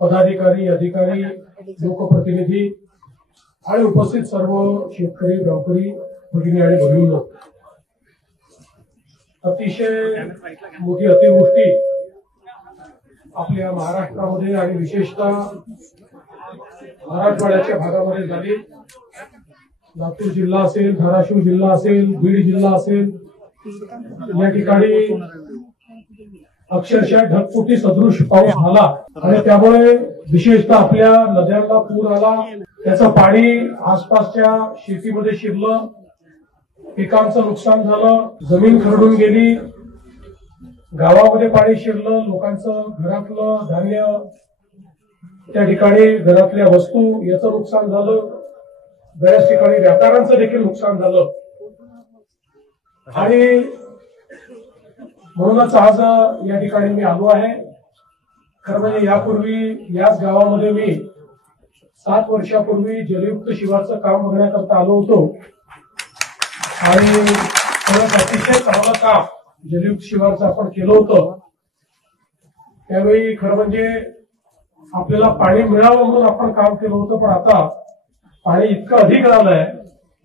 पदाधिकारी, अधिकारी, लोकप्रतिनिधी आणि उपस्थित सर्व शेतकरी, गावकरी, भगिनी आणि बंधूंनो, अतिशय मोठी अतिवृष्टी आपल्या महाराष्ट्रामध्ये आणि विशेषतः मराठवाड्याच्या भागामध्ये झाली। लातूर जिल्हा असेल, धाराशिव जिल्हा असेल, बीड जिल्हा असेल, या ठिकाणी अक्षरशः ढगफुटी सदृश पाऊस झाला आणि त्यामुळे विशेषतः आपल्या नद्यांना पूर आला। त्याचं पाणी आसपासच्या शेतीमध्ये शिरलं, पिकांचं नुकसान झालं, जमीन खरडून गेली, गावामध्ये पाणी शिरलं, लोकांचं घरातलं धान्य, त्या ठिकाणी घरातल्या वस्तू याचं नुकसान झालं, बऱ्याच ठिकाणी व्यापाऱ्यांचं देखील नुकसान झालं। आणि म्हणूनच आज या ठिकाणी मी आलो आहे। खरं म्हणजे यापूर्वी याच गावामध्ये मी 7 वर्षापूर्वी जलयुक्त शिवारचं काम बघण्याकरता आलो होतो आणि अतिशय चांगलं काम जलयुक्त शिवारचं आपण केलं होतं। त्यावेळी खरं म्हणजे आपल्याला पाणी मिळावं म्हणून आपण काम केलं होतं, पण आता पाणी इतकं अधिक झालंय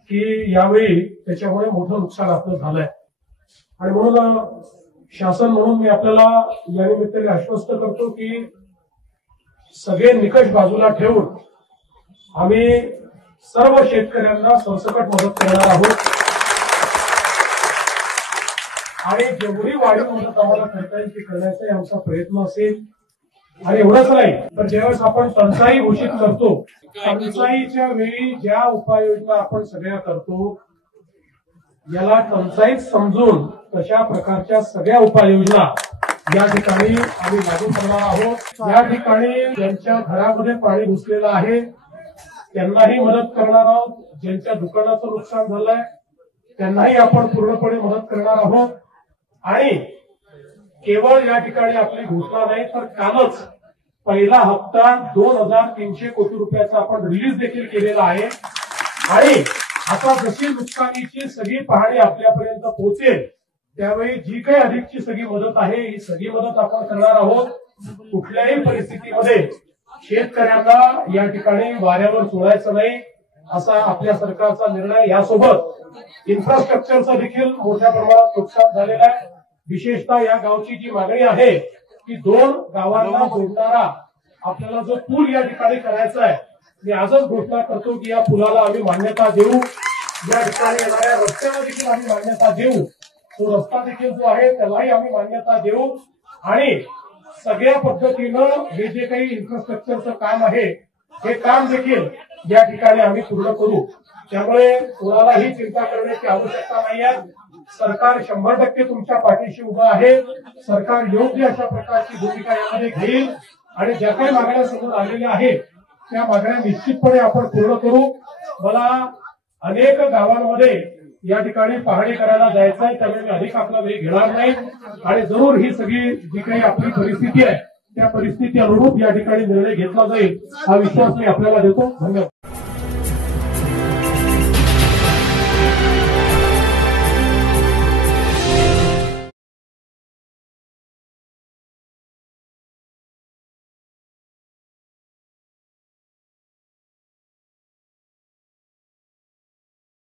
की यावेळी त्याच्यामुळे मोठं नुकसान आपलं झालंय। आणि म्हणून शासन म्हणून मी आपल्याला या निमित्ताने आश्वस्त करतो की सगळे निकष बाजूला ठेवून आम्ही सर्व शेतकऱ्यांना सरसकट मदत करणार आहोत आणि जेवढी वाढीव मदत आम्हाला करता येईल ती करण्याचा आमचा प्रयत्न असेल। आणि एवढंच नाही तर ज्यावेळेस आपण टंचाई घोषित करतो, टंचाईच्या वेळी ज्या उपाययोजना आपण सगळ्या करतो याला टंचाईत समजून तशा प्रकारच्या सगळ्या उपाययोजना या ठिकाणी आम्ही लागू करणार आहोत। या ठिकाणी ज्यांच्या घरामध्ये पाणी घुसलेलं आहे त्यांनाही मदत करणार आहोत, ज्यांच्या दुकानाचं नुकसान झालंय त्यांनाही आपण पूर्णपणे मदत करणार आहोत। आणि केवळ या ठिकाणी आपली घोषणा नाही तर कालच पहिला हप्ता 2300 कोटी रुपयाचा आपण रिलीज देखील केलेला आहे। आणि आता जशी नुकसानीची सगळी पाहणी आपल्यापर्यंत पोहोचेल त्यावेळी जी काही अधिकची सगळी मदत आहे ही सगळी मदत आपण करणार आहोत। कुठल्याही परिस्थितीमध्ये शेतकऱ्यांना या ठिकाणी वाऱ्यावर सोडायचं नाही असा आपल्या सरकारचा निर्णय। यासोबत इन्फ्रास्ट्रक्चरचं देखील मोठ्या प्रमाणात नुकसान झालेलं आहे। विशेषतः या गावची जी मागणी आहे की 2 गावांना जोडणारा आपल्याला जो पूल या ठिकाणी करायचा आहे, मी आजच घोषणा करतो की या पुलाला आम्ही मान्यता देऊ, या ठिकाणी येणाऱ्या रस्त्याला देखील आम्ही मान्यता देऊ, तो रस्ता देखील जो आहे त्यालाही आम्ही मान्यता देऊ आणि सगळ्या पद्धतीनं हे जे काही इन्फ्रास्ट्रक्चरचं काम आहे हे काम देखील या ठिकाणी आम्ही पूर्ण करू। त्यामुळे कोणालाही चिंता करण्याची आवश्यकता नाहीये। सरकार 100% तुमच्या पाठीशी उभं आहे। सरकार योग्य अशा प्रकारची भूमिका यामध्ये घेईल आणि ज्या काही मागण्या समोर आलेल्या आहेत त्या मागण्या निश्चितपणे आपण पूर्ण करू। मला अनेक गावांमध्ये या ठिकाणी पाहणी करायला जायचं आहे, त्यामुळे मी अधिक आपला वेळ घेणार नाही आणि जरूर ही सगळी जी काही आपली परिस्थिती आहे त्या परिस्थिती अनुरूप या ठिकाणी निर्णय घेतला जाईल हा विश्वास मी आपल्याला देतो। धन्यवाद।